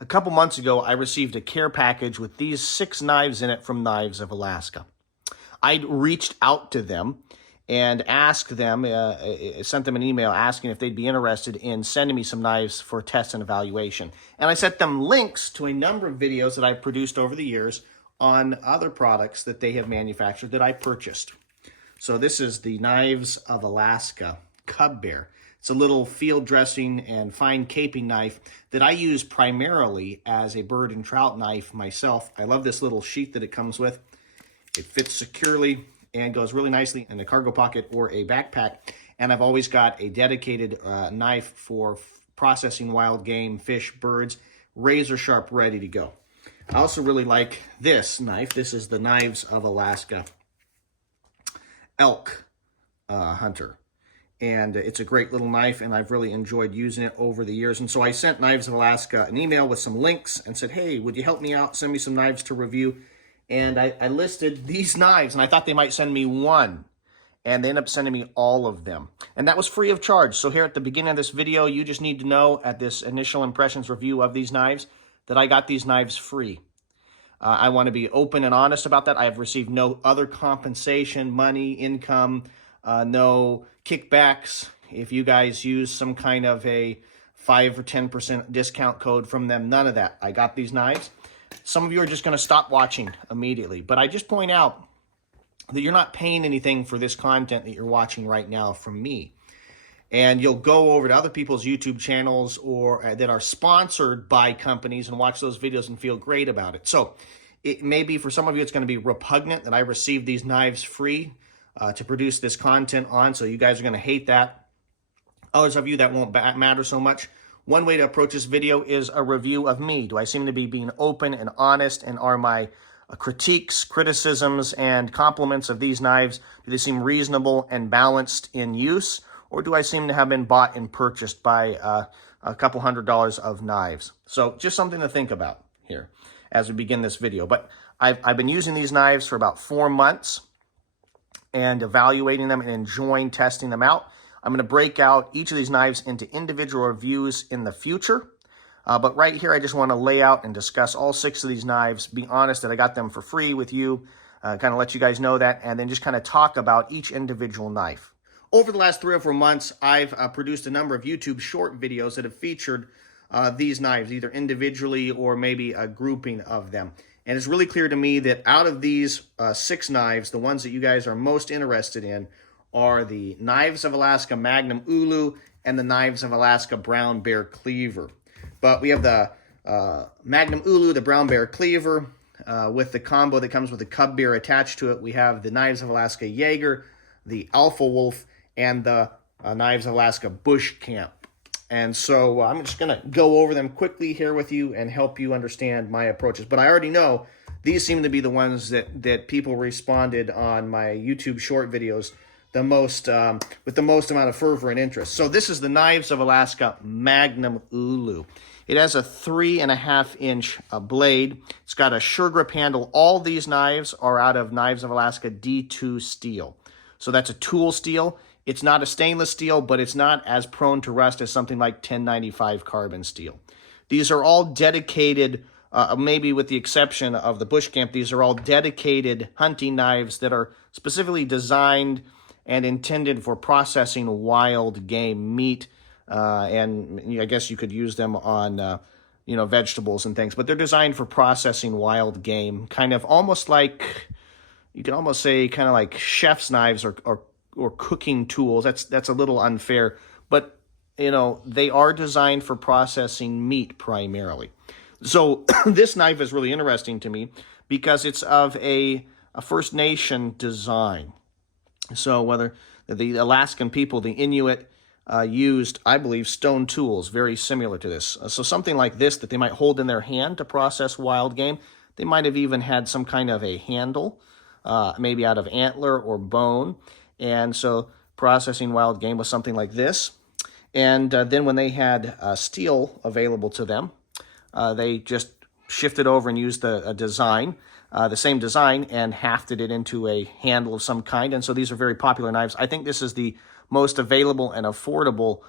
A couple months ago, I received a care package with these 6 knives in it from Knives of Alaska. I reached out to them and asked them, sent them an email asking if they'd be interested in sending me some knives for test and evaluation. And I sent them links to a number of videos that I've produced over the years on other products that they have manufactured that I purchased. So this is the Knives of Alaska Cub Bear. It's a little field dressing and fine caping knife that I use primarily as a bird and trout knife myself. I love this little sheath that it comes with. It fits securely and goes really nicely in a cargo pocket or a backpack. And I've always got a dedicated knife for processing wild game, fish, birds, razor sharp, ready to go. I also really like this knife. This is the Knives of Alaska Elk Hunter. And it's a great little knife, and I've really enjoyed using it over the years. And so I sent Knives of Alaska an email with some links and said, hey, would you help me out, send me some knives to review? And I listed these knives, and I thought they might send me one. And they ended up sending me all of them. And that was free of charge. So here at the beginning of this video, you just need to know at this initial impressions review of these knives that I got these knives free. I want to be open and honest about that. I have received no other compensation, money, income, no kickbacks. If you guys use some kind of a 5 or 10% discount code from them, none of that. I got these knives. Some of you are just going to stop watching immediately. But I just point out that you're not paying anything for this content that you're watching right now from me. And you'll go over to other people's YouTube channels or that are sponsored by companies and watch those videos and feel great about it. So it may be for some of you, it's going to be repugnant that I received these knives free to produce this content on. So you guys are going to hate that. Others of you, that won't matter so much. One way to approach this video is a review of me. Do I seem to be being open and honest? And are my critiques, criticisms, and compliments of these knives, do they seem reasonable and balanced in use? Or do I seem to have been bought and purchased by a couple $100s of knives? So just something to think about here as we begin this video. But I've been using these knives for about 4 months and evaluating them and enjoying testing them out. I'm going to break out each of these knives into individual reviews in the future. But right here, I just want to lay out and discuss all 6 of these knives, be honest that I got them for free with you, kind of let you guys know that, and then just kind of talk about each individual knife. Over the last 3 or 4 months, I've produced a number of YouTube short videos that have featured these knives, either individually or maybe a grouping of them. And it's really clear to me that out of these 6 knives, the ones that you guys are most interested in are the Knives of Alaska Magnum Ulu and the Knives of Alaska Brown Bear Cleaver. But we have the Magnum Ulu, the Brown Bear Cleaver, with the combo that comes with the Cub Bear attached to it. We have the Knives of Alaska Jagger, the Alpha Wolf, and the Knives of Alaska Bush Camp. And so I'm just going to go over them quickly here with you and help you understand my approaches. But I already know these seem to be the ones that people responded on my YouTube short videos the most with the most amount of fervor and interest. So this is the Knives of Alaska Magnum Ulu. It has a 3.5-inch blade. It's got a sure grip handle. All these knives are out of Knives of Alaska D2 steel. So that's a tool steel. It's not a stainless steel, but it's not as prone to rust as something like 1095 carbon steel. These are all dedicated, maybe with the exception of the Bush Camp, these are all dedicated hunting knives that are specifically designed and intended for processing wild game meat. And I guess you could use them on, vegetables and things. But they're designed for processing wild game, kind of almost like, you can almost say kind of like chef's knives or cooking tools. That's a little unfair, but they are designed for processing meat primarily. So this knife is really interesting to me because it's of a First Nation design. So whether the Alaskan people, the Inuit, used, I believe, stone tools very similar to this. So something like this that they might hold in their hand to process wild game. They might have even had some kind of a handle, maybe out of antler or bone. And so processing wild game was something like this. And then when they had steel available to them, they just shifted over and used the same design, and hafted it into a handle of some kind. And so these are very popular knives. I think this is the most available and affordable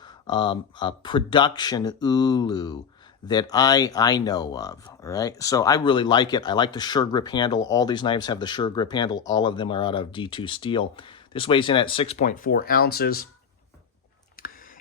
production Ulu that I know of, all right? So I really like it. I like the sure grip handle. All these knives have the sure grip handle. All of them are out of D2 steel. This weighs in at 6.4 ounces.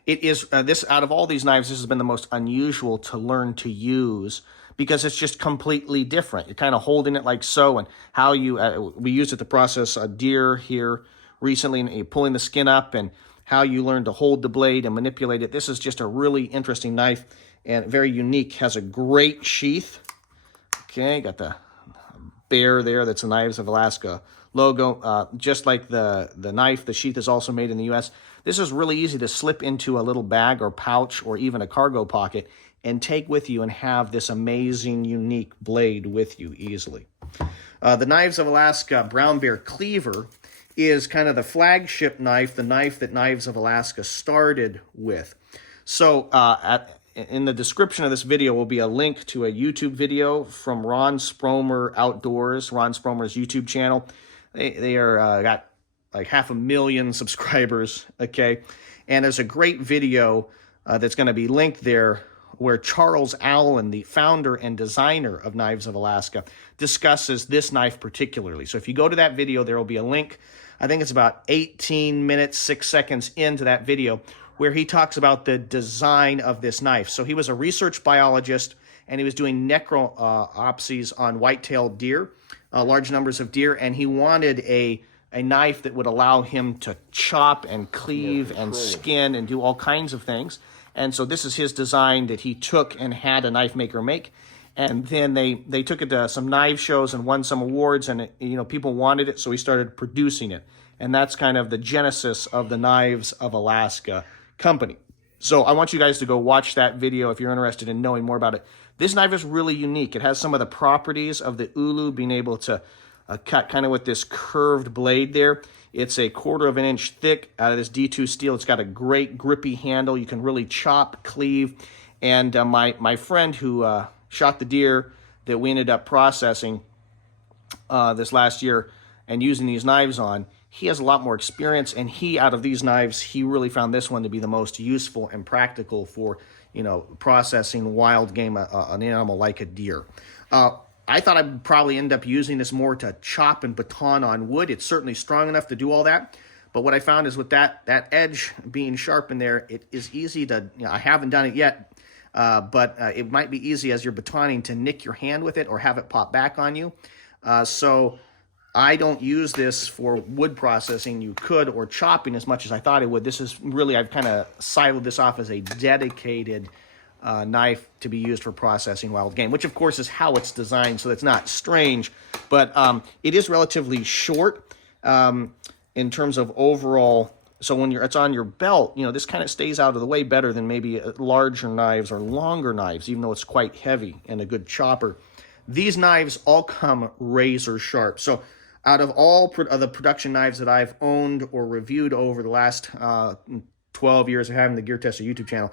It is, this out of all these knives, this has been the most unusual to learn to use because it's just completely different. You're kind of holding it like so, and how you, we used it to process a deer here recently, and you're pulling the skin up, and how you learn to hold the blade and manipulate it. This is just a really interesting knife and very unique. Has a great sheath. Okay, got the bear there. That's the Knives of Alaska logo. Just like the knife, the sheath is also made in the U.S. This is really easy to slip into a little bag or pouch or even a cargo pocket and take with you and have this amazing, unique blade with you easily. The Knives of Alaska Brown Bear Cleaver is kind of the flagship knife, the knife that Knives of Alaska started with. So in the description of this video will be a link to a YouTube video from Ron Spromer Outdoors, Ron Spromer's YouTube channel. They are got like 500,000 subscribers, okay? And there's a great video that's going to be linked there where Charles Allen, the founder and designer of Knives of Alaska, discusses this knife particularly. So if you go to that video, there will be a link. I think it's about 18 minutes, 6 seconds into that video where he talks about the design of this knife. So he was a research biologist, and he was doing necropsies on white-tailed deer, large numbers of deer, and he wanted a knife that would allow him to chop and cleave and skin and do all kinds of things. And so this is his design that he took and had a knife maker make. And then they took it to some knife shows and won some awards, and people wanted it, so he started producing it. And that's kind of the genesis of the Knives of Alaska company. So I want you guys to go watch that video if you're interested in knowing more about it. This knife is really unique. It has some of the properties of the Ulu, being able to cut kind of with this curved blade there. It's a 1/4 of an inch thick out of this D2 steel. It's got a great grippy handle. You can really chop, cleave. And my friend who shot the deer that we ended up processing this last year and using these knives on, he has a lot more experience, and out of these knives, he really found this one to be the most useful and practical for, processing wild game, an animal like a deer. I thought I'd probably end up using this more to chop and baton on wood. It's certainly strong enough to do all that. But what I found is with that edge being sharp in there, it is easy to, I haven't done it yet, but it might be easy as you're batoning to nick your hand with it or have it pop back on you. So I don't use this for wood processing. You could, or chopping as much as I thought it would. This is really, I've kind of siloed this off as a dedicated knife to be used for processing wild game, which of course is how it's designed, so it's not strange, but it is relatively short in terms of overall. So when it's on your belt, this kind of stays out of the way better than maybe larger knives or longer knives, even though it's quite heavy and a good chopper. These knives all come razor sharp. So out of all of the production knives that I've owned or reviewed over the last 12 years of having the TheGearTester YouTube channel,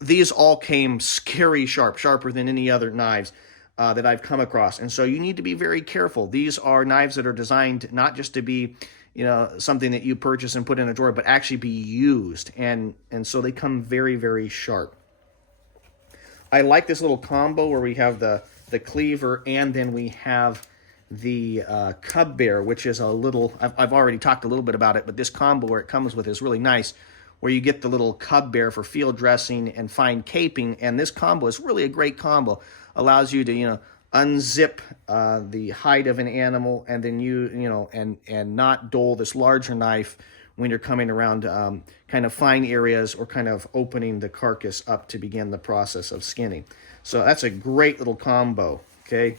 these all came scary sharp, sharper than any other knives that I've come across. And so you need to be very careful. These are knives that are designed not just to be, something that you purchase and put in a drawer, but actually be used. And so they come very, very sharp. I like this little combo where we have the cleaver, and then we have the Cub Bear, which is a little, I've already talked a little bit about it, but this combo where it comes with is really nice, where you get the little Cub Bear for field dressing and fine caping. And this combo is really a great combo. Allows you to, unzip the hide of an animal, and then and not dull this larger knife when you're coming around kind of fine areas or kind of opening the carcass up to begin the process of skinning. So that's a great little combo, okay?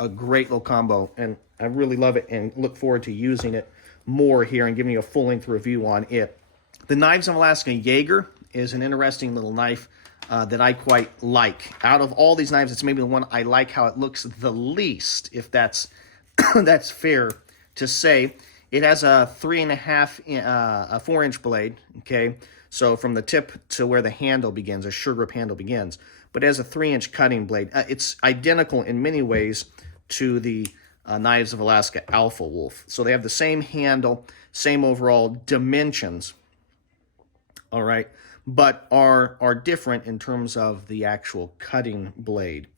A great little combo, and I really love it and look forward to using it more here and giving you a full-length review on it. The Knives of Alaska Jagger is an interesting little knife that I quite like. Out of all these knives, it's maybe the one I like how it looks the least, if that's that's fair to say. It has a 4-inch blade, okay? So from the tip to where the handle begins, a sure grip handle begins, but it has a 3-inch cutting blade. It's identical in many ways to the Knives of Alaska Alpha Wolf. So they have the same handle, same overall dimensions. All right, but are different in terms of the actual cutting blade.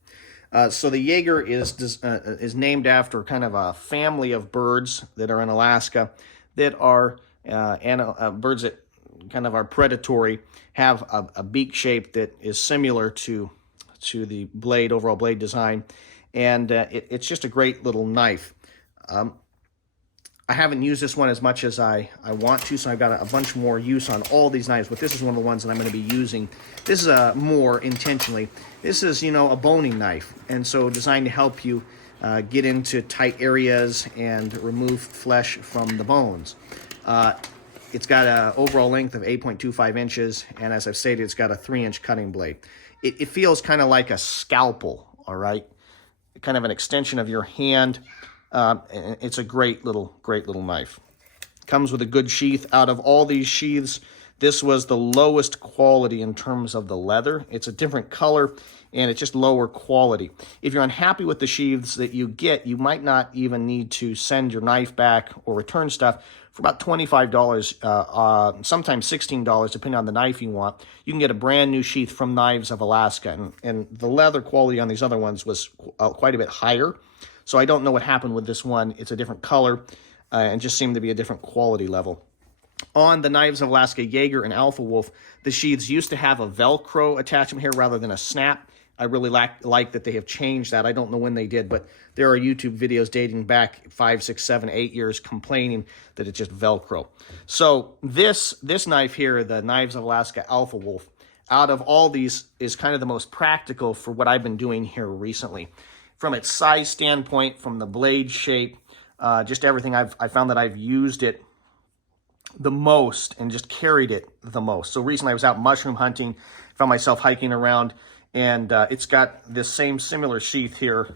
So the Jaeger is named after kind of a family of birds that are in Alaska that are birds that kind of are predatory, have a beak shape that is similar to the blade, overall blade design, and it's just a great little knife. I haven't used this one as much as I want to, so I've got a bunch more use on all these knives, but this is one of the ones that I'm going to be using. This is more intentionally. This is, you know, a boning knife, and so designed to help you get into tight areas and remove flesh from the bones. It's got an overall length of 8.25 inches, and as I've stated, it's got a 3-inch cutting blade. It feels kind of like a scalpel, all right? Kind of an extension of your hand. It's a great little knife. Comes with a good sheath. Out of all these sheaths, this was the lowest quality in terms of the leather. It's a different color, and it's just lower quality. If you're unhappy with the sheaths that you get, you might not even need to send your knife back or return stuff. For about $25, sometimes $16, depending on the knife you want, you can get a brand new sheath from Knives of Alaska. And the leather quality on these other ones was quite a bit higher. So I don't know what happened with this one. It's a different color and just seemed to be a different quality level. On the Knives of Alaska Jaeger and Alpha Wolf, the sheaths used to have a Velcro attachment here rather than a snap. I really like that they have changed that. I don't know when they did, but there are YouTube videos dating back 5, 6, 7, 8 years complaining that it's just Velcro. So this knife here, the Knives of Alaska Alpha Wolf, out of all these is kind of the most practical for what I've been doing here recently. From its size standpoint, from the blade shape, just everything, I found that I've used it the most and just carried it the most. So recently I was out mushroom hunting, found myself hiking around, and it's got this same similar sheath here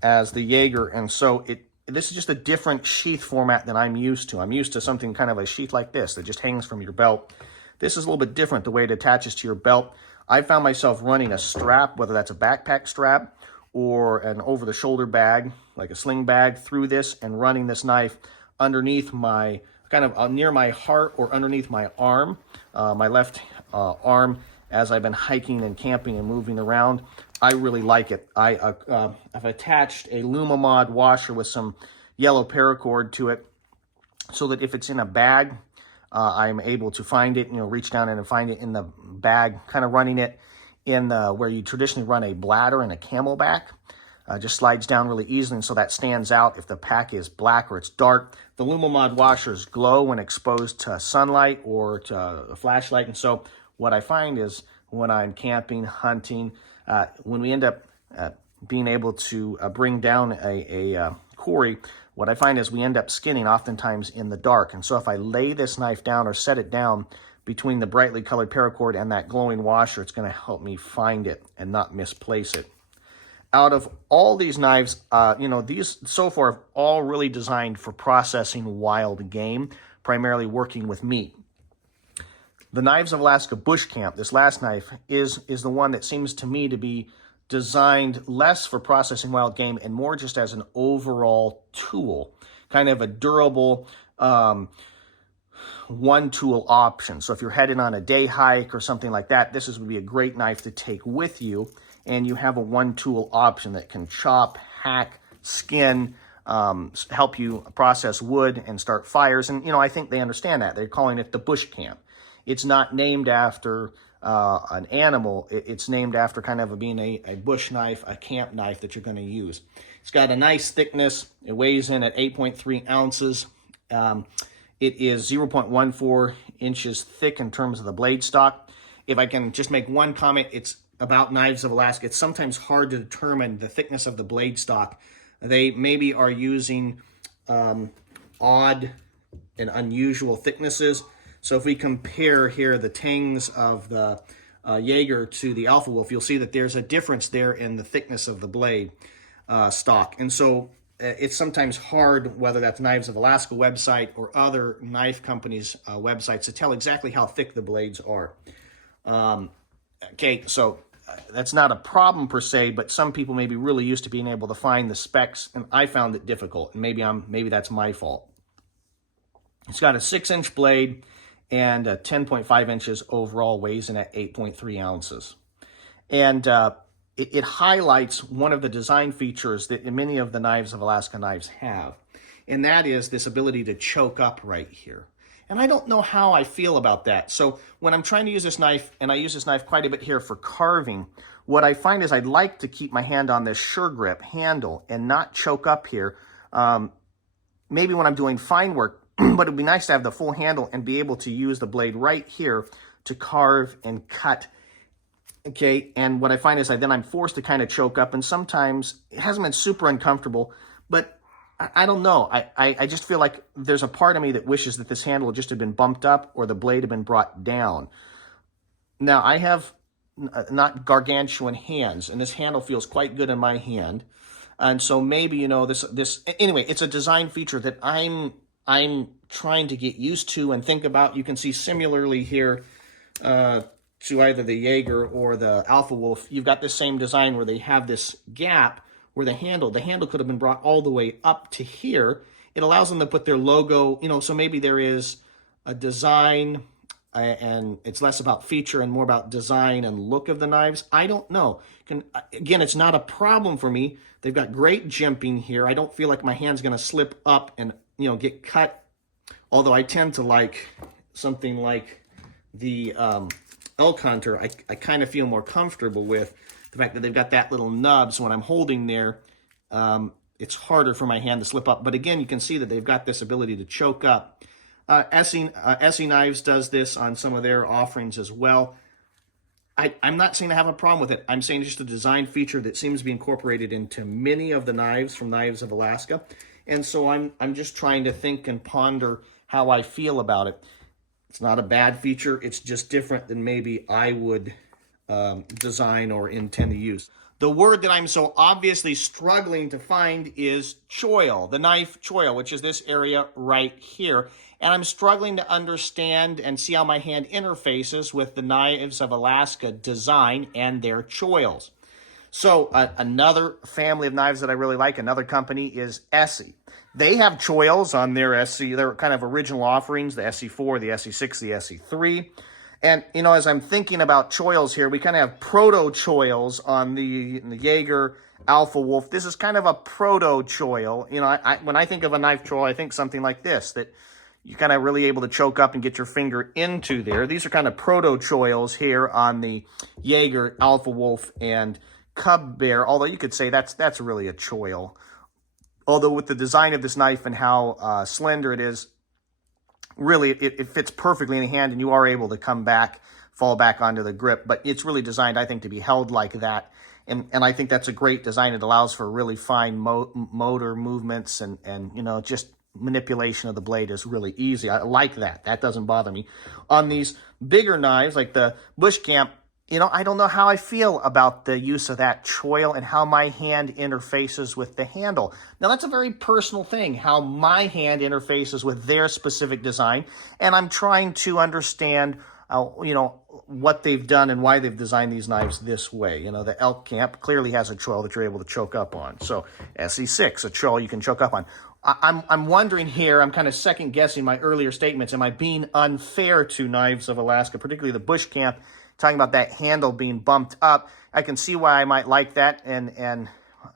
as the Jaeger, and so this is just a different sheath format than I'm used to. I'm used to something kind of a sheath like this that just hangs from your belt. This is a little bit different, the way it attaches to your belt. I found myself running a strap, whether that's a backpack strap or an over-the-shoulder bag, like a sling bag, through this and running this knife underneath my, kind of near my heart or underneath my arm, my left arm, as I've been hiking and camping and moving around. I really like it. I've attached a Lumamod washer with some yellow paracord to it so that if it's in a bag, I'm able to find it, reach down and find it in the bag, kind of running it in where you traditionally run a bladder and a camelback. Just slides down really easily, and so that stands out if the pack is black or it's dark. The Lumamod washers glow when exposed to sunlight or to a flashlight, and so what I find is when I'm camping, hunting, when we end up being able to bring down a quarry, what I find is we end up skinning oftentimes in the dark. And so if I lay this knife down or set it down between the brightly colored paracord and that glowing washer, it's going to help me find it and not misplace it. Out of all these knives, these so far have all really designed for processing wild game, primarily working with meat. The Knives of Alaska Bush Camp, this last knife, is the one that seems to me to be designed less for processing wild game and more just as an overall tool, kind of a durable one-tool option. So if you're headed on a day hike or something like that, this would be a great knife to take with you, and you have a one-tool option that can chop, hack, skin, help you process wood and start fires. And, I think they understand that. They're calling it the Bush Camp. It's not named after an animal. It's named after kind of being a bush knife, a camp knife that you're going to use. It's got a nice thickness. It weighs in at 8.3 ounces. It is 0.14 inches thick in terms of the blade stock. If I can just make one comment, it's about Knives of Alaska. It's sometimes hard to determine the thickness of the blade stock. They maybe are using odd and unusual thicknesses. So if we compare here the tangs of the Jaeger to the Alpha Wolf, you'll see that there's a difference there in the thickness of the blade stock. And so it's sometimes hard, whether that's Knives of Alaska website or other knife companies' websites, to tell exactly how thick the blades are. Okay, so that's not a problem per se, but some people may be really used to being able to find the specs, and I found it difficult, and maybe that's my fault. It's got a 6-inch blade, and 10.5 inches overall, weighs in at 8.3 ounces. And it highlights one of the design features that many of the Knives of Alaska knives have, and that is this ability to choke up right here. And I don't know how I feel about that. So when I'm trying to use this knife, and I use this knife quite a bit here for carving, what I find is I'd like to keep my hand on this sure grip handle and not choke up here. Maybe when I'm doing fine work, but it'd be nice to have the full handle and be able to use the blade right here to carve and cut. Okay, and what I find is I'm forced to kind of choke up, and sometimes it hasn't been super uncomfortable, but I don't know. I just feel like there's a part of me that wishes that this handle just had been bumped up or the blade had been brought down. Now, I have not gargantuan hands, and this handle feels quite good in my hand. And so maybe, you know, this anyway, it's a design feature that I'm trying to get used to and think about. You can see similarly here to either the Jagger or the Alpha Wolf, you've got this same design where they have this gap where the handle could have been brought all the way up to here. It allows them to put their logo, you know, so maybe there is a design and it's less about feature and more about design and look of the knives. I don't know. Again, it's not a problem for me. They've got great jimping here. I don't feel like my hand's going to slip up and, you know, get cut. Although I tend to like something like the Elk Hunter, I kind of feel more comfortable with the fact that they've got that little nub, so when I'm holding there, it's harder for my hand to slip up. But again, you can see that they've got this ability to choke up. Essie Knives does this on some of their offerings as well. I'm not saying I have a problem with it. I'm saying it's just a design feature that seems to be incorporated into many of the knives from Knives of Alaska. And so I'm just trying to think and ponder how I feel about it. It's not a bad feature. It's just different than maybe I would design or intend to use. The word that I'm so obviously struggling to find is choil, the knife choil, which is this area right here. And I'm struggling to understand and see how my hand interfaces with the Knives of Alaska design and their choils. So another family of knives that I really like, another company, is Essie. They have choils on their Essie, their kind of original offerings, the SE4, the SE6, the SE3. And, you know, as I'm thinking about choils here, we kind of have proto-choils on the Jagger Alpha Wolf. This is kind of a proto-choil. You know, when I think of a knife choil, I think something like this, that you're kind of really able to choke up and get your finger into there. These are kind of proto-choils here on the Jagger Alpha Wolf and Cub Bear, although you could say that's really a choil. Although with the design of this knife and how slender it is, really, it fits perfectly in the hand, and you are able to come back, fall back onto the grip. But it's really designed, I think, to be held like that. And I think that's a great design. It allows for really fine motor movements and, you know, just manipulation of the blade is really easy. I like that. That doesn't bother me. On these bigger knives, like the Bush Camp, you know, I don't know how I feel about the use of that choil and how my hand interfaces with the handle. Now, that's a very personal thing, how my hand interfaces with their specific design. And I'm trying to understand, you know, what they've done and why they've designed these knives this way. You know, the Elk Camp clearly has a choil that you're able to choke up on. So SE6, a choil you can choke up on. I'm wondering here, I'm kind of second guessing my earlier statements. Am I being unfair to Knives of Alaska, particularly the Bush Camp, talking about that handle being bumped up? I can see why I might like that, and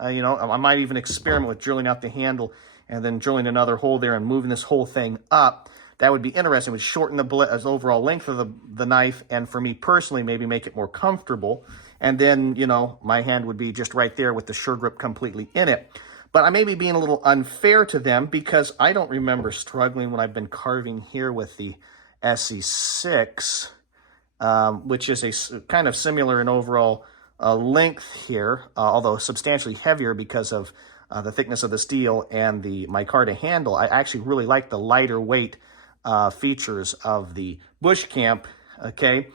you know, I might even experiment with drilling out the handle and then drilling another hole there and moving this whole thing up. That would be interesting. It would shorten the overall length of the knife, and for me personally, maybe make it more comfortable. And then, you know, my hand would be just right there with the sure grip completely in it. But I may be being a little unfair to them because I don't remember struggling when I've been carving here with the SE6, which is a kind of similar in overall length here, although substantially heavier because of the thickness of the steel and the micarta handle. I actually really like the lighter weight features of the Bush Camp, okay?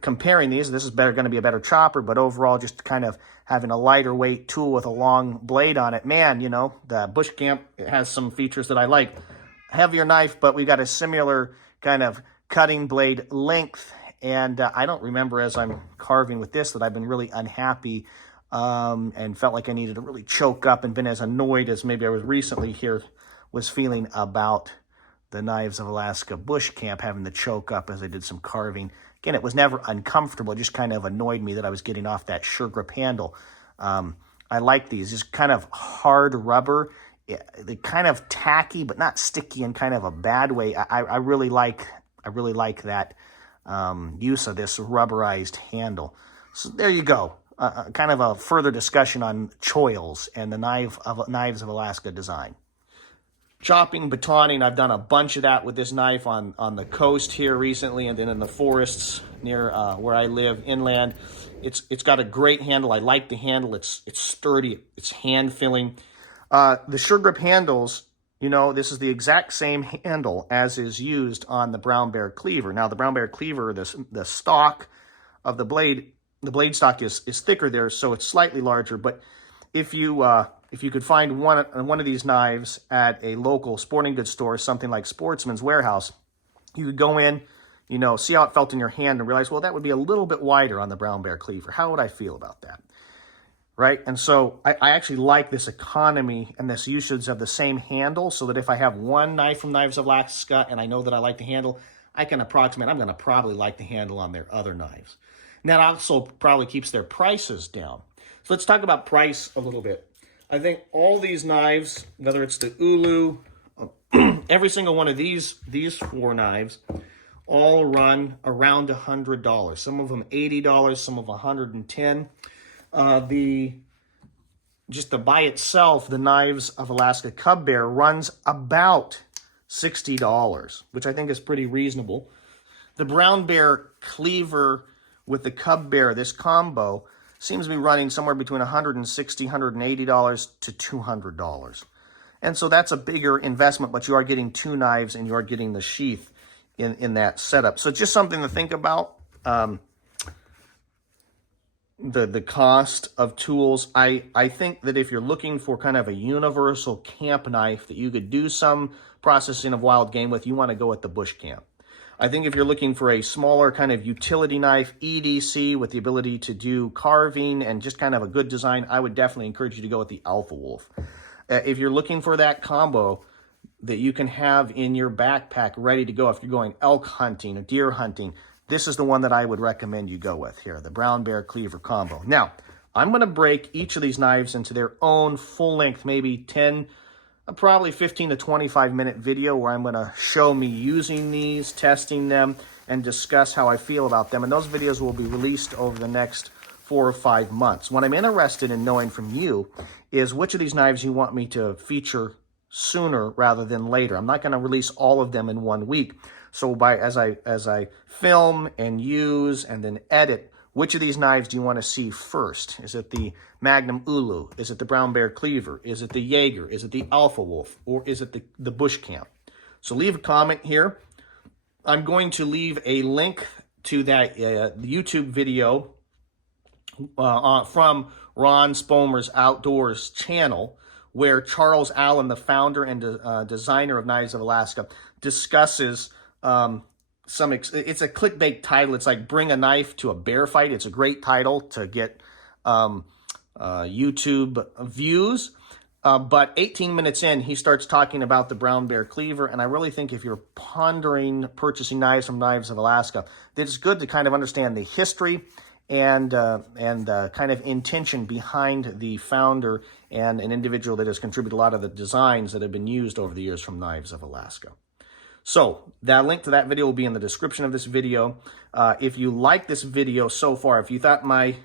Comparing these, this is going to be a better chopper, but overall just kind of having a lighter weight tool with a long blade on it. Man, you know, the Bush Camp has some features that I like. Heavier knife, but we got a similar kind of cutting blade length. And I don't remember as I'm carving with this that I've been really unhappy and felt like I needed to really choke up and been as annoyed as maybe I was recently here was feeling about the Knives of Alaska bush camp, having the choke up as I did some carving. Again, it was never uncomfortable. It just kind of annoyed me that I was getting off that sure grip handle. I like these. Just kind of hard rubber. They're kind of tacky, but not sticky in kind of a bad way. I really like that use of this rubberized handle. So there you go. Kind of a further discussion on choils and the Knives of Alaska design. Chopping, batoning, I've done a bunch of that with this knife on the coast here recently, and then in the forests near where I live, inland. It's got a great handle. I like the handle. It's sturdy. It's hand-filling. The sure grip handles, you know, this is the exact same handle as is used on the Brown Bear Cleaver. Now, the Brown Bear Cleaver, the stock of the blade stock is thicker there, so it's slightly larger. But if you could find one of these knives at a local sporting goods store, something like Sportsman's Warehouse, you could go in, you know, see how it felt in your hand and realize, well, that would be a little bit wider on the Brown Bear Cleaver. How would I feel about that? Right? And so I actually like this economy and this usage of the same handle, so that if I have one knife from Knives of Alaska and I know that I like the handle, I can approximate I'm going to probably like the handle on their other knives. And that also probably keeps their prices down. So let's talk about price a little bit. I think all these knives, whether it's the Ulu, every single one of these 4 knives, all run around $100. Some of them $80, some of them $110. Just the by itself, the Knives of Alaska Cub Bear runs about $60, which I think is pretty reasonable. The Brown Bear Cleaver with the Cub Bear, this combo, seems to be running somewhere between $160, $180 to $200. And so that's a bigger investment, but you are getting 2 knives and you are getting the sheath in that setup. So just something to think about. The cost of tools. I think that if you're looking for kind of a universal camp knife that you could do some processing of wild game with, you want to go at the bush camp. I think if you're looking for a smaller kind of utility knife, EDC, with the ability to do carving and just kind of a good design, I would definitely encourage you to go with the Alpha Wolf. If you're looking for that combo that you can have in your backpack ready to go if you're going elk hunting or deer hunting, this is the one that I would recommend you go with here, the Brown Bear Cleaver combo. Now, I'm going to break each of these knives into their own full length, maybe 10, probably 15 to 25 minute video where I'm going to show me using these, testing them, and discuss how I feel about them. And those videos will be released over the next 4 or 5 months. What I'm interested in knowing from you is which of these knives you want me to feature sooner rather than later. I'm not going to release all of them in 1 week. So as I film and use and then edit, which of these knives do you want to see first? Is it the Magnum Ulu? Is it the Brown Bear Cleaver? Is it the Jagger? Is it the Alpha Wolf? Or is it the Bush Camp? So leave a comment here. I'm going to leave a link to that YouTube video from Ron Spomer's Outdoors channel, where Charles Allen, the founder and designer of Knives of Alaska, discusses it's a clickbait title. It's like Bring a Knife to a Bear Fight. It's a great title to get YouTube views. But 18 minutes in, he starts talking about the Brown Bear Cleaver. And I really think if you're pondering purchasing knives from Knives of Alaska, that it's good to kind of understand the history and kind of intention behind the founder and an individual that has contributed a lot of the designs that have been used over the years from Knives of Alaska. So that link to that video will be in the description of this video. If you like this video so far, if you thought my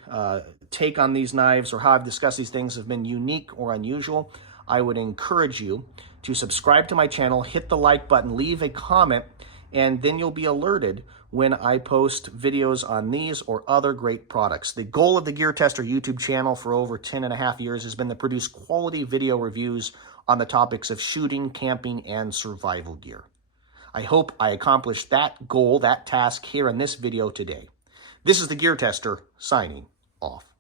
take on these knives or how I've discussed these things have been unique or unusual, I would encourage you to subscribe to my channel, hit the like button, leave a comment, and then you'll be alerted when I post videos on these or other great products. The goal of the TheGearTester YouTube channel for over 10.5 years has been to produce quality video reviews on the topics of shooting, camping, and survival gear. I hope I accomplished that goal, that task here in this video today. This is the TheGearTester signing off.